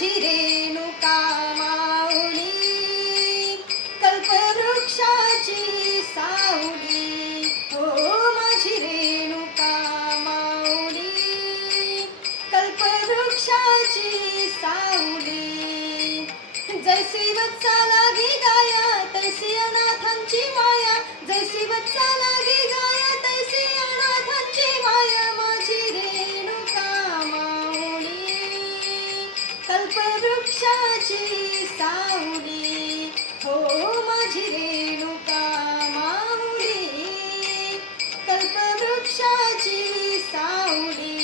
माझी रेणुका माऊली, कल्पवृक्षाची सावली. हो माझी रेणुका माऊली, कल्पवृक्षाची सावली. जैसी वत्सा लागी गाया तैसी अनाथांची माया, जैसी वत्सा लागी गाया तैसी अनाथांची माया. माझी रेणुका माऊली, कल्पवृक्षाची सावली. हो माझी रेणुका माऊली, कल्पवृक्षाची सावली.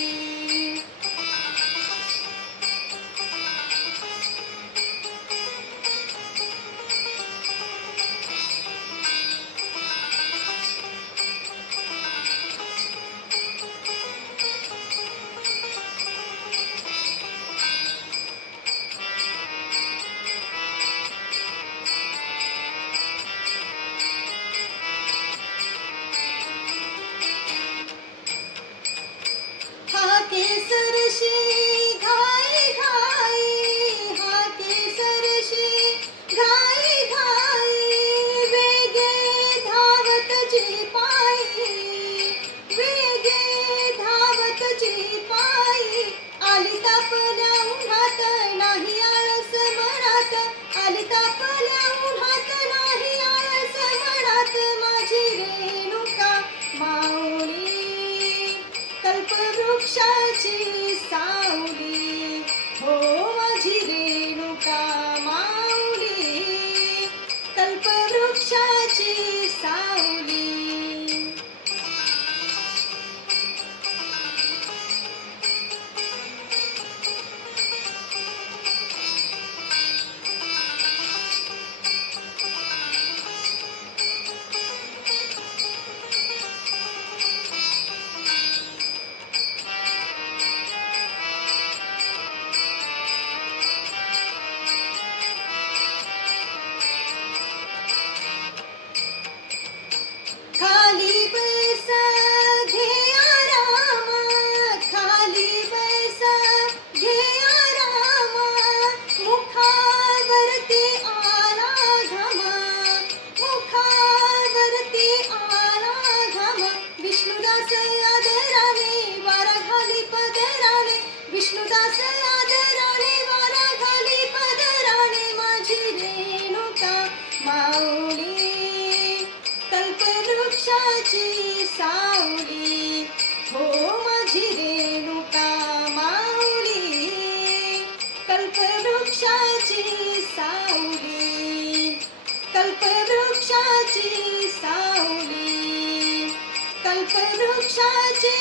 केसरशी घाई घाई, हा केसरशी घाई घाई. वेगे धावत जी पायी, वेगे धावत जी पायी. आली तापल्या उन्हात नाही आळस मनात, आली तापल्या उन्हात नाही आळस मनात. माझी रेणुका माऊली, कल्पवृक्षाची सावली. हो माझी रेणुका माऊली, कल्पवृक्षाची सावली. खाली बैसा घे आराम, खाली बैसा घे आराम. मुखावरती आला घाम, मुखावरती आला घाम. विष्णुदास आदराने वारा घाली पदराने, विष्णुदास आदराने वारा घाली पदराने. माझी रेणुका माऊली, कल्पवृक्षाची सावली. हो माझी रेणुका माऊली, कल्पवृक्षाची सावली. कल्पवृक्षाची सावली, कल्पवृक्षाची